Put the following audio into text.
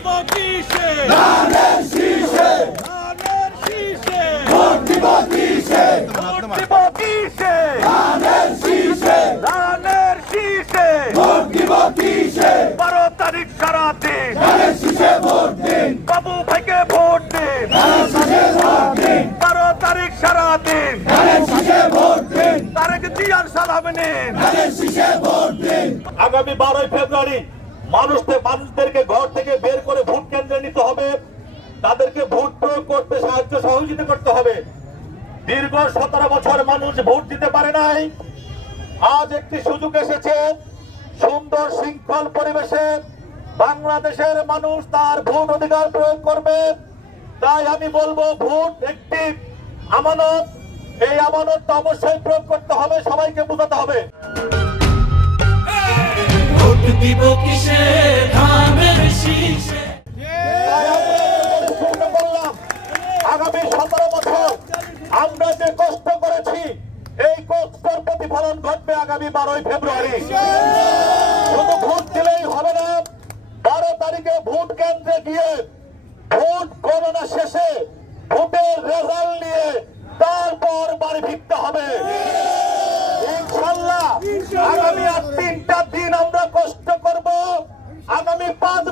দিব কিসে ধানের শীষে ধানের শীষে ভোট দিব কিসে ভোট দিব কিসে ধানের শীষে ধানের শীষে ভোট দিব কিসে 12 তারিখ সারাদিন ধানের শীষে ভোট দিন বাবু ভাইকে ভোট দিন ধানের শীষে ভোট দিন 12 তারিখ সারাদিন ধানের শীষে ভোট দিন তারেক জিয়ার সালাম নিন ধানের শীষে ভোট দিন আগামী 12 ফেব্রুয়ারি মানুষদেরকে ঘর থেকে বের করে ভোট কেন্দ্রে নিতে হবে, তাদেরকে ভোট প্রয়োগ করতে সহযোগিতা করতে হবে। দীর্ঘ 17 বছর মানুষ ভোট দিতে পারে নাই, আজ একটি সুযোগ এসেছে। সুন্দর শৃঙ্খল পরিবেশে বাংলাদেশের মানুষ তার ভোট অধিকার প্রয়োগ করবে। তাই আমি বলবো ভোট একটি আমানত, এই আমানতটা অবশ্যই প্রয়োগ করতে হবে, সবাইকে বোঝাতে হবে। ভোট দিব কিসে ধানের শীষে তাই আমরা পরিপূর্ণ করলাম। আগামী 17 বছর আমরা যে কষ্ট করেছি, এই কষ্টের প্রতিফলন ঘটবে আগামী 12 ফেব্রুয়ারি। শুধু ভোট দিলেই হবে না, 12 তারিখে ভোট কেন্দ্রে গিয়ে ভোট গণনা শেষে ভোটের রেজাল্ট নিয়ে তারপর বাড়ি ফিরতে হবে ইনশাআল্লাহ। আগামী আর 3টা দিন আমরা কষ্ট করব, আগামী 5